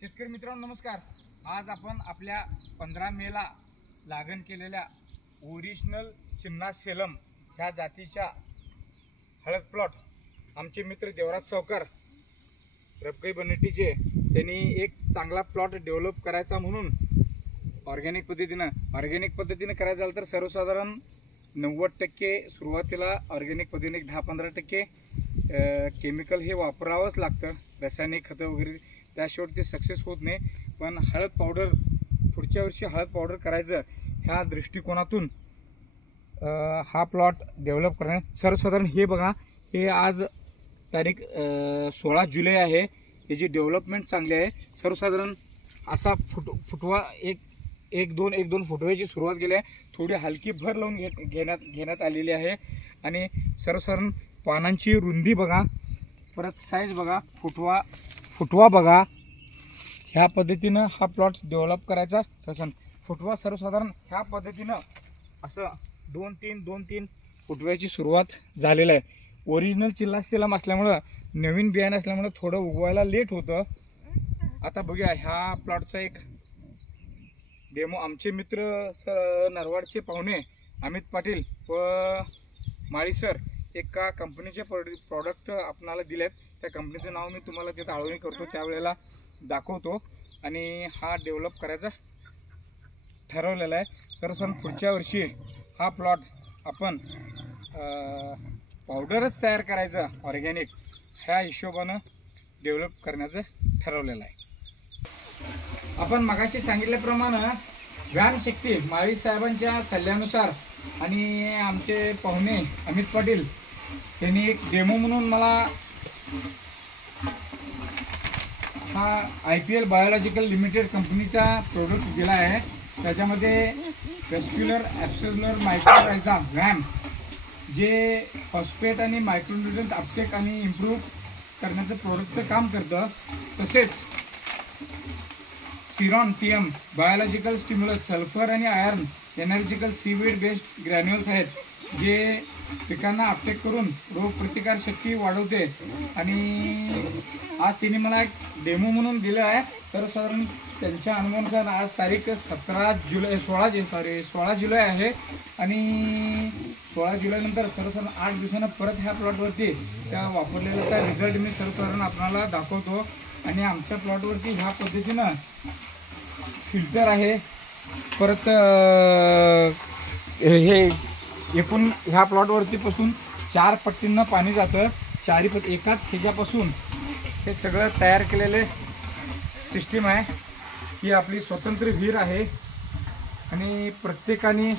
शेतकरी मित्रांनो नमस्कार। आज आपण आपल्या 15 मेला लागण केलेल्या ओरिजिनल चिन्ना सेलम ह्या जातीच्या हळद प्लॉट आमचे मित्र देवराज सावकार रबकई बनेटीचे त्यांनी एक चांगला प्लॉट डेव्हलप करायचा म्हणून ऑर्गॅनिक पद्धतीने करायचं झालं तर सर्वसाधारण 90% सुरुवातीला ऑर्गॅनिक पद्धतीने 10-15% केमिकल हे वापरावंच लागतं, रासायनिक खतं वगैरे, त्याशिवाय ते सक्सेस होत नाही। पण हळद पावडर पुढच्या वर्षी हळद पावडर करायचं ह्या दृष्टिकोनातून हा प्लॉट डेव्हलप करणे सर्वसाधारण हे बघा, हे आज तारीख 16 जुलै आहे। याची डेव्हलपमेंट चांगली आहे। सर्वसाधारण असा फुटवा एक दोन फुटव्याची सुरुवात केली आहे। थोडी हलकी भर लावून घेण्यात आलेली आहे आणि सर्वसाधारण पानांची रुंदी बघा, परत साईज बघा, फुटवा बघा। ह्या पद्धतीनं हा प्लॉट डेव्हलप करायचा। तसं फुटवा सर्वसाधारण ह्या पद्धतीनं असं 2-3 फुटव्याची सुरुवात झालेली आहे। ओरिजिनल चिन्ना सेलम असल्यामुळं, नवीन बियाणं असल्यामुळं थोडं उगवायला लेट होतं। आता बघूया ह्या प्लॉटचा एक डेमो। आमचे मित्र नरवाडचे पाहुणे अमित पाटील व माळी सर एका कंपनीचे प्रॉडक्ट आपणाला दिलेत। त्या कंपनीचं नाव मी तुम्हाला तिथं आळवणी करतो, त्यावेळेला दाखवतो। आणि हा डेव्हलप करायचा ठरवलेला आहे। तर पुढच्या वर्षी हा प्लॉट आपण पावडरच तयार करायचं ऑर्गॅनिक ह्या हिशोबानं डेव्हलप करण्याचं ठरवलेलं आहे। आपण मगाशी सांगितल्याप्रमाणे व्यान शक्ती माळी साहेबांच्या सल्ल्यानुसार आणि आमचे पाहुणे अमित पाटील त्यांनी एक डेमो म्हणून मला हा IPL बायोलॉजिकल लिमिटेड कंपनीचा प्रोडक्ट दिला आहे। त्याच्यामध्ये वेस्क्युलर ॲब्सोल्युलर मायक्रोरायझा व्हॅम जे फॉस्फेट आणि मायक्रोन्यूट्रिएंट्स अपटेक आणि इम्प्रूव्ह करण्याचं प्रोडक्टचं काम करतं। तसेच सिरॉन TM बायोलॉजिकल स्टिम्युलस सल्फर आणि आयर्न एनर्जिकल सीवीड बेस्ड ग्रॅन्युअल्स आहेत, जे पिकांना अपटेक करून रोगप्रतिकार शक्ती वाढवते। आणि आज त्यांनी मला एक डेमो म्हणून दिलं आहे। सर्वसाधारण त्यांच्या अनुभवानुसार आज तारीख 16 जुलै आहे आणि 16 जुलैनंतर सर्वसाधारण 8 दिवसांना परत ह्या प्लॉटवरती त्या वापरलेल्याचा रिझल्ट मी सर्वसाधारण आपल्याला दाखवतो। आणि आमच्या प्लॉटवरती ह्या पद्धतीनं फिल्टर आहे, परत हे एकूण ह्या प्लॉटवरती पासून 4 पट्टींना पाणी जातं, 4 पट्टी एकाच ह्याच्यापासून हे सगळं तयार केलेले सिस्टीम आहे। ही आपली स्वतंत्र विहीर आहे आणि प्रत्येकाने